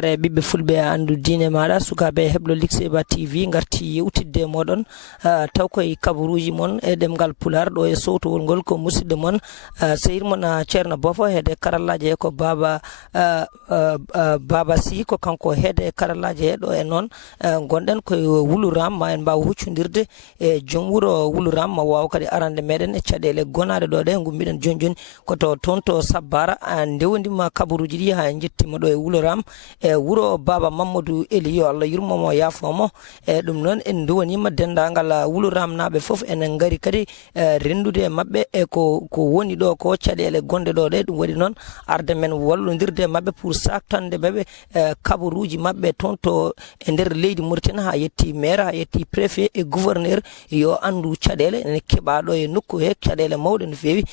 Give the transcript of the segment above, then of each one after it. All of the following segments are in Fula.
sare ɓiɓɓe fulɓe andu diine maɗa sukaɓe heblo Likseba TV garti yewtidde moɗon taw koye kabaruji mon e ɗemgal pular ɗo e sowtowol ngol ko musidɗo mon sehil mon ceerno Bofo heede karallaji he ko baba Sy ko kanko heede karallaji he ɗo e noon gonɗen koye Wuluram ma en mbaw huccodirde e joom wuuro Wuluram ma waw kadi arande meɗen e caɗele gonaɗe ɗo ɗe gummiɗen joni koto toon to Sabbara ndewdima kabaruji ɗi ha jettima ɗo e Wuluram e wuuro baba Mamadou Eli yo Allah yurmomo yafomo e ɗum noon en duwanima dendagal Wuluram naɓe foof enen gari kadi rendude mabɓe e ko woni ɗo ko caɗele gonɗe ɗo ɗe ɗum waɗi noon arde men wallodirde mabɓe pour saktande mabɓe kabaruji mabɓe toon to e nder leydi Mauritanie ha yetti maire ha yetti préfet e gouverneur yo andu caɗele ene keɓaɗo e nokku he caɗele mawɗe no fewi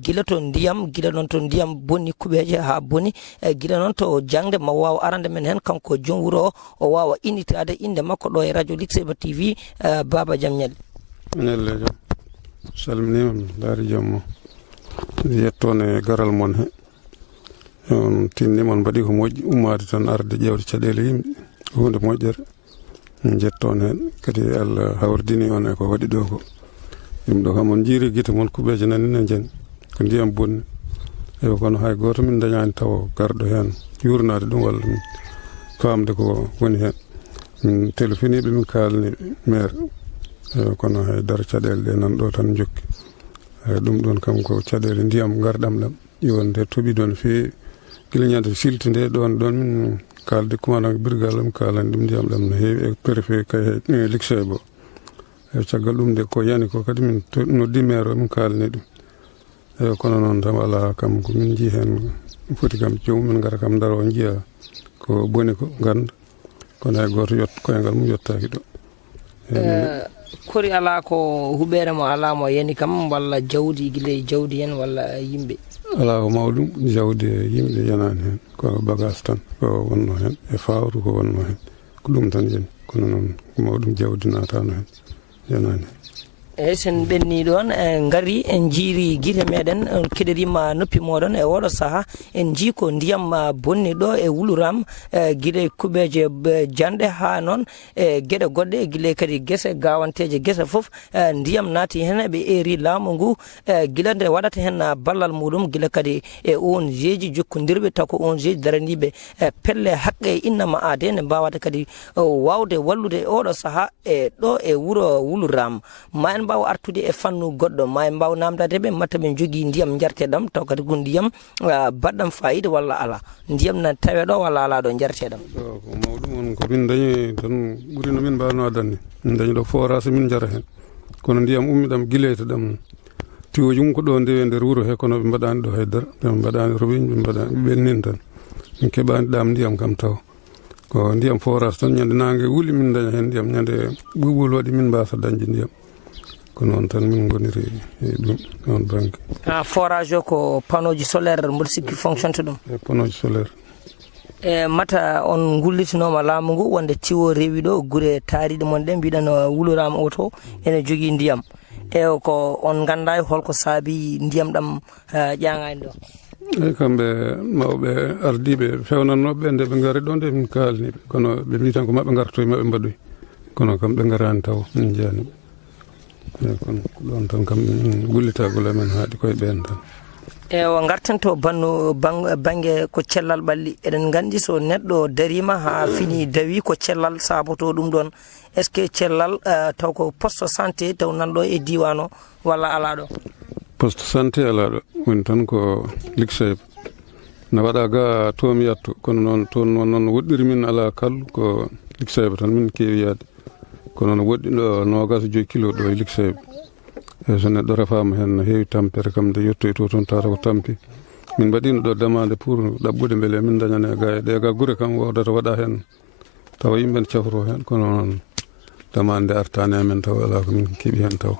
gila to ndiyam gila noon to ndiyam bonni kuɓeje ha bonni gila noon to jangde ma waw arande men hen kanko joom wuuro o wawa innitade inde makko ɗo e radio Likseba TV baba jaam ñalli ñalle jam salminima mi daari jammo yettone garal mon he on tinnimon mbaɗi ko moƴƴi ummade tan arde ƴewde caɗele yimɓe hunde moƴƴere min jetton hen kadi Allah hawrdini on e ko waɗi ɗo ko yimɓe ɗo kam on jiiri guite mon kuɓeje nani ne jani ko ndiyam bonni eyi kono hay goto min dañani taw garɗo hen yurnade ɗum walla min famde ko woni hen min telefoniɓe min kalni maire kono haydara caɗele ɗe nan ɗo tan jokki ɗum ɗon kam ko caɗele ndiyam garɗam ɗam yonde toɓi ɗon feewi gila ñande silti nde ɗon min kalde commandant brigade mi kalani ɗum ndiyam ɗam no heewi e préfet kay Likseba e caggal ɗum nde ko yani ko kadi min noddi maire o min kalani ɗum eyi kono noon tam ala kam ko min jii hen foti kam jomumen gara kam daro jiiya ko boni ko ganda kono hay goto koyngal mum yettaki ɗo kori ala ko huɓere mo ala mo yani kam walla jawdi guiley jawdi hen walla yimɓe ala ko mawɗum jawdi e yimɓe yanani hen ko bagage tan ko wonno hen e fawru ko wonno hen ko ɗum tan jeni kono noon ko mawɗum jawdi natano hen yanani hen eyyi sen ɓenni ɗon gari en jiiri guite meɗen keɗirima noppi moɗon e oɗo saaha en jii ko ndiyam bonni ɗo e Wuluram guiɗe kuɓeje janɗe ha noon e gueɗe goɗɗe guile kadi guese gawanteje guese foof ndiyam naati hen ɓe eri laamu ngu guila nde waɗata hen ballal muɗum guila kadi e ONG ji jokkodirɓe taw ko ONG ji daraniɓe pelle haqqe innama aade ne mbawata kadi wawde wallude oɗo saaha e ɗo e wuuro Wuluram ma en mbaw artude e fannu goɗɗo ma en mbaw namdade ɓe matta ɓe jogui ndiyam jarteɗam taw kadi ko ndiyam baɗɗam fayida walla ala ndiyam na tawe ɗo walla ala ɗo jarteɗam ko mawɗum on ko min dañi tan ɓuuri no min mbawno adanni min dañi ɗo forage min jara hen kono ndiyam ummiɗam guileyta ɗam tiwoji mum ko ɗo ndewe nder wuuro he kono ɓe mbaɗani ɗo haydara ɓe mbaɗani robigne ɓe mbaɗani ɓe ɓennin tan min keɓani ɗam ndiyam kam taw ko ndiyam forage tan ñande nangue wuuli min daña hen ndiyam ñande ɓuɓol waɗi min mbasa dañde ndiyam ko noon tan min goniri ɗum on banque forage o ko panneau ji solaire mboɗo sikki fonctionne ɗum e panneau ji solaire e mata on gullitinoma laamu ngu wonde tiwo rewi ɗo guure taariɗe mon ɗe mbiɗen Wuluram o to ene jogui ndiyam e ko on ganda holko saabi ndiyam ɗam ƴaŋani ɗo eyyi kamɓe mawɓe ardiɓe fewnannoɓe nde ɓe gaari ɗo nde min kalniɓe kono ɓe mbi tan ko maɓe gartoye maɓe mbaɗoy kono kam ɓe garani taw min jiyaniɓe eyyi kono ɗon tan kam min gullitagol amen haaɗi koye ɓen tan e o gartanto banggue ko cellal ɓalli eɗen gandi so neɗɗo darima ha fini dawi ko cellal saboto ɗum ɗon est ce que cellal taw ko poste santé taw nanɗo e diwan o walla ala ɗo poste santé ala ɗo woni tan ko Likseba ne waɗa ga to mi yatto kono noon toon noon woɗɗiri min ala kallu ko Likseba tan min kewi yaade kono no woɗɗi ɗo 25 kilo ɗo e Likseba e so neɗɗo refama hen no heewi tampere kam nde yettoy to toon tawata ko tampi min mbaɗino ɗo demande pour ɗaɓɓude beele min dañane ga e ɗe ga guure kam wodata waɗa hen tawa yimɓe ne cafro hen kono noon demande nde artani amen taw ala ko min keeɓi hen taw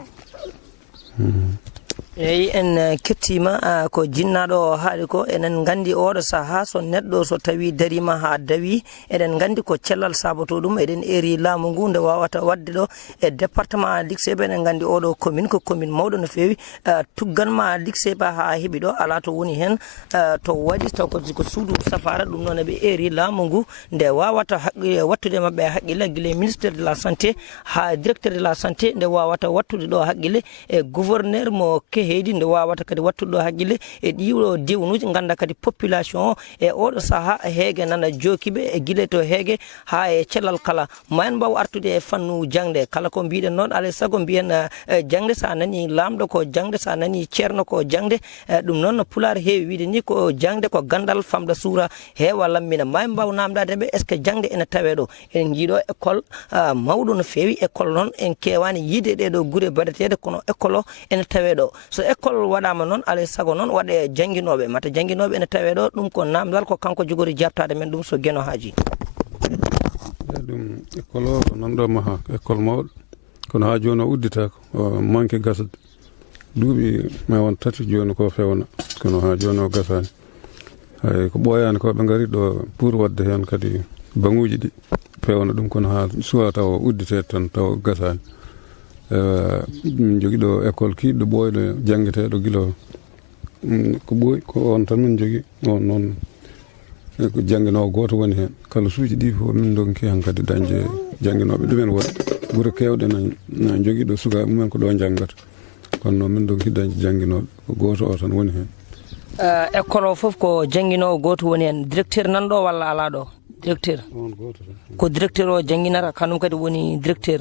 eyi en kettima ko jinnaɗo o haali ko enen gandi oɗo saaha so neɗɗo so tawi darima ha dawi eɗen gandi ko cellal saboto ɗum eɗen eri laamu ngu nde wawata wadde ɗo e département lixeɓe eɗen gandi oɗo commune ko commune mawɗo no fewi tugganma lixeɓe ha heeɓi ɗo ala to woni hen to waɗi taw ko suudu safara ɗum noon eɓe eri laamu ngu nde wawata wattude mabɓe haqqille guila ministére de la santé ha directeur de la santé nde wawata wattude ɗo haqqille e gouverneur mo heydi nde wawata kadi wattude ɗo haqqille e ɗiɗo diwanuji ganda kadi population o e oɗo saaha heege nana jokiɓe e guila to heege ha e cellal kala ma en mbaw artude e fannu jangde kala ko mbiɗen noon alay saago mbiyen jangde sa nani lamɗo ko jangde sa nani ceerno ko jangde ɗum noon pular heewi wiide ni ko jangde ko gandal famɗa suura heewa lammina ma en mbaw namdadeɓe est ce que jangde ene tawe ɗo en jiiɗo école mawɗo no fewi école noon en kewani yiide ɗeɗo guure baɗetede kono école o ene tawe ɗo so école waɗama noon alay saago noon waɗe jangguinoɓe mata jangguinoɓe ene tawe ɗo ɗum ko namdal ko kanko jogori jabtade men ɗum so gueno haaji ɗum école o ko nanɗo maha école mawɗo kono ha joni o udditako o manque gasde duuɓi ma won tati joni ko fewna kono ha joni o gasani hay ko ɓoyani ko ɓe gari ɗo pour wadde hen kadi banguji ɗi pewna ɗum kono ha suwa taw udditede tan taw gasani min jogui ɗo école kiɗɗo ɓooyɗo janggueteɗo guila ko ɓooyi ko on tan min jogui on noon ko jangguinowo goto woni hen kala suuji ɗi fof min donki han kadi dañde jangguinoɓe ɗumen woɗ guure kewɗe na jogui ɗo sukaɓe mumen ko ɗo janggata kono noon min donki dañde jangguinoɓe ko goto o tan woni hen école o foof ko jangguinowo goto woni hen directeur nanɗo walla ala ɗo directeur ko directeur o jangguinata kanum kadi woni directeur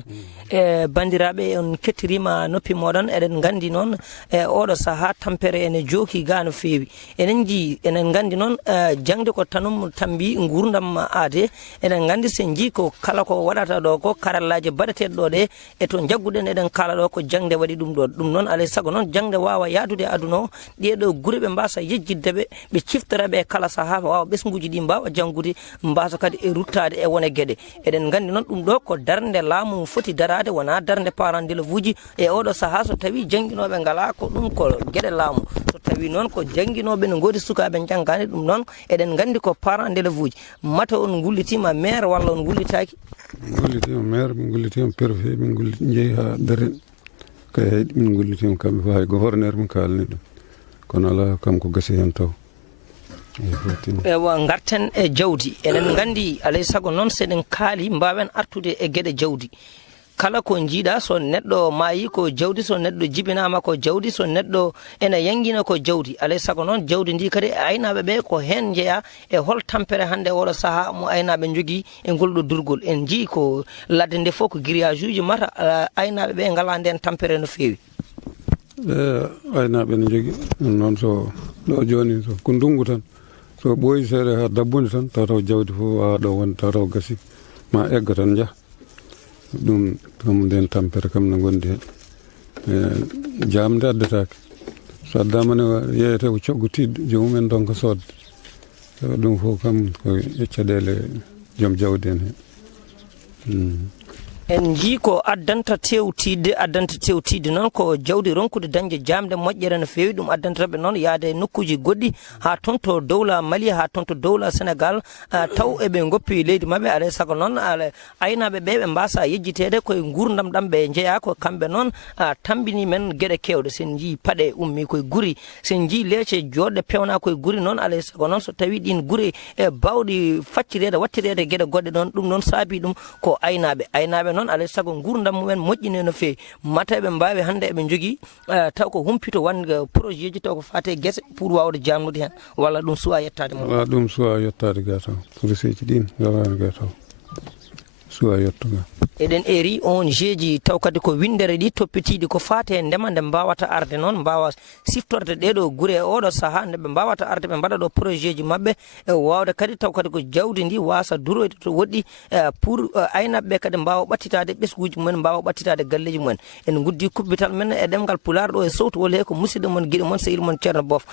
e bandiraɓe on kettirima noppi moɗon eɗen gandi noon e oɗo saaha tampere ene jooki ga no fewi enen gandi noon jangde ko tanum tambi gurdam aade eɗen gandi sen jii ko kala ko waɗata ɗo ko karallaji baɗeteɗe ɗo ɗe e to jagguɗen eɗen kala ɗo ko jangde waɗi ɗum ɗo ɗum noon alay saago noon jangde wawa yadude aduna o ɗeɗo guure ɓe mbasa yejjiddeɓe ɓe ciftoraɓe e kala saaha wawa ɓesguji ɗi mbawa janggude mbasa kadi e ruttade e wone gueɗe eɗen gandi noon ɗum ɗo ko darde laamu foti darade wona darde parent d'élève uji e oɗo saaha so tawi jangguinoɓe ngala ko ɗum ko gueɗe laamu so tawi noon ko jangguinoɓe ne godi sukaɓe janggani ɗum noon eɗen gandi ko parent d'élève uji mata on gullitima maire walla on gullitaki gullitima maire min gullitima préfet min jeeyi ha daren kay hayɗi min gullitima kamɓe fo hay gouverneur min kalani ɗum kono ala kam ko gasi hen taw ewa garten e jawdi enen gandi alay saago noon seɗen kaali mbawen artude e gueɗe jawdi kala ko jiiɗa so neɗɗo maayi ko jawdi so neɗɗo jibinama ko jawdi so neɗɗo ene yanguina ko jawdi alay saago noon jawdi ndi kadi aynaɓe ɓe ko hen jeeya e hol tampere hande oɗo saaha mo aynaɓe jogui e ngol ɗo durgol en jii ko ladde nde fof ko grillage uji mata aynaɓe ɓe ngala nden tampere no fewi aynaɓe ne jogui noon so ɗo joni ko ndungu tan so ɓooyi seeɗa ha dabbude tan taw jawdi fof wawa ɗo wonde taw gasi ma egga tan jaaha ɗum kam nden tampere kam ne gondi hen jamde addetake so addama ne yeyete ko coggu tidde jomumen donka sodde ɗum fof kam ko caɗele joom jawdi en hen en jii ko addanta tewtidde noon ko jawdi ronkude dañde jamde moƴƴere no fewi ɗum addantaɓe noon yaade e nokkuji goɗɗi ha toon to dowla Mali ha toon to dowla Sénégal taw eɓe goppi leydi mabɓe alay saago noon aynaɓe ɓe ɓe mbasa yejjitede koye gurdam ɗam ɓe jeeya ko kamɓe noon tambini men gueɗe kewɗe sen jii paaɗe ummi koye guuri sen jii leece joɗɗe pewna koye guuri noon alay saago noon so tawi ɗin guuri e bawɗi faccirede wattirede gueɗe goɗɗe ɗon ɗum noon saabi ɗum ko aynaɓe noon alay saago gurdam mumen moƴƴine no fewi mata ɓe mbawi hande eɓe jogui taw ko humpito wande projet ji taw ko fate guese pour wawde jamnude hen walla ɗum suwa yettade mo wala ɗum suwa yettade ga taw reseji ɗin galani ga taw suwa yettuga eɗen eri on jeeji taw kadi ko windere ɗi toppitiɗi ko fate ndema nde mbawata arde noon mbawa siftorde ɗeɗo guure e oɗo saaha nde ɓe mbawata arde ɓe mbaɗa ɗo projet ji mabɓe e wawde kadi taw kadi ko jawdi ndi wasa duroyde to woɗɗi pour aynaɓeɓe kadi mbawa ɓattitade ɓesguji mumen mbawa ɓattitade galleji mumen en guddi kubbital men e ɗemgal pular ɗo e sowtowol he ko musidɗo mon guiɗo moon sehil moon ceerno Bof